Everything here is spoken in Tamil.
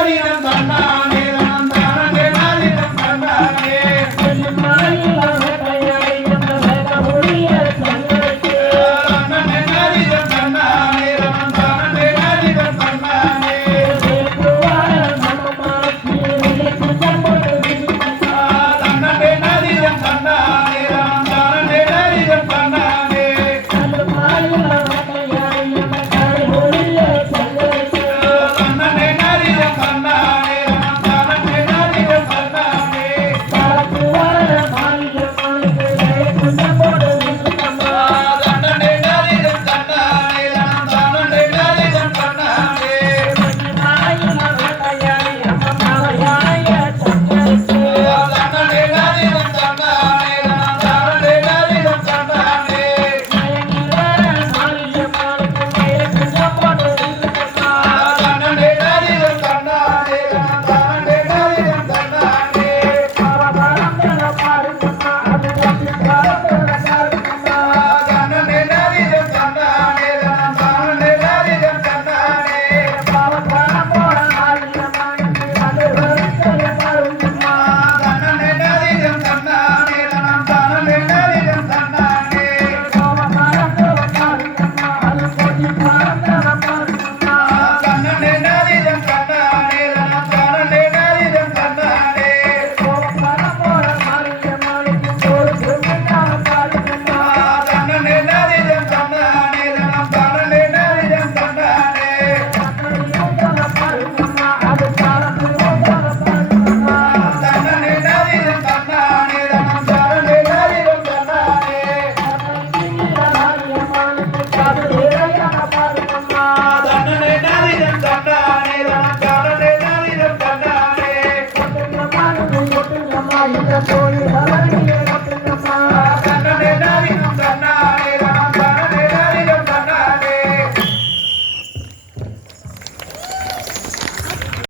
பாருங்கம்மா தன்னே நாதினம் நாதினம் தன்னானே அவர்கள்